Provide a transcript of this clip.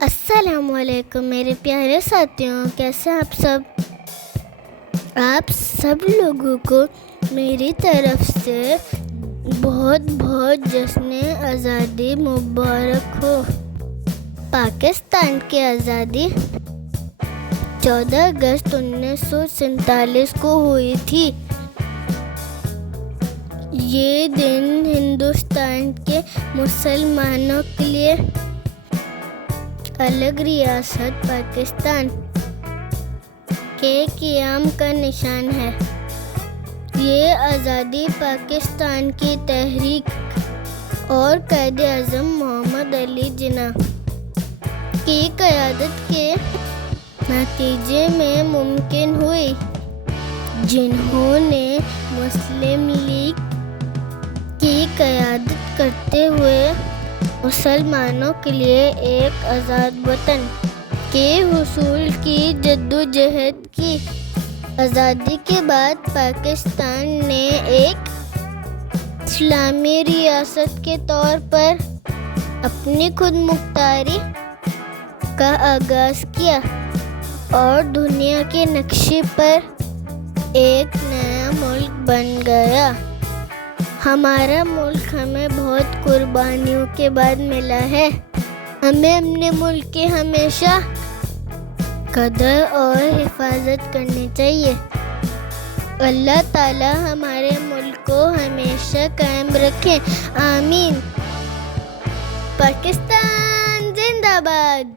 السلام علیکم میرے پیارے ساتھیوں، کیسے آپ سب لوگوں کو میری طرف سے بہت بہت جشن آزادی مبارک ہو۔ پاکستان کی آزادی 14 اگست 1947 کو ہوئی تھی۔ یہ دن ہندوستان کے مسلمانوں کے لیے الگ ریاست پاکستان کے قیام کا نشان ہے۔ یہ آزادی پاکستان کی تحریک اور قائد اعظم محمد علی جناح کی قیادت کے نتیجے میں ممکن ہوئی، جنہوں نے مسلم لیگ کی قیادت کرتے ہوئے مسلمانوں کے لیے ایک آزاد وطن کے حصول کی جدوجہد کی۔ آزادی کے بعد پاکستان نے ایک اسلامی ریاست کے طور پر اپنی خود مختاری کا آغاز کیا اور دنیا کے نقشے پر ایک نیا ملک بن گیا۔ ہمارا ملک ہمیں بہت قربانیوں کے بعد ملا ہے۔ ہمیں اپنے ملک کی ہمیشہ قدر اور حفاظت کرنی چاہیے۔ اللہ تعالی ہمارے ملک کو ہمیشہ قائم رکھے، آمین۔ پاکستان زندہ باد۔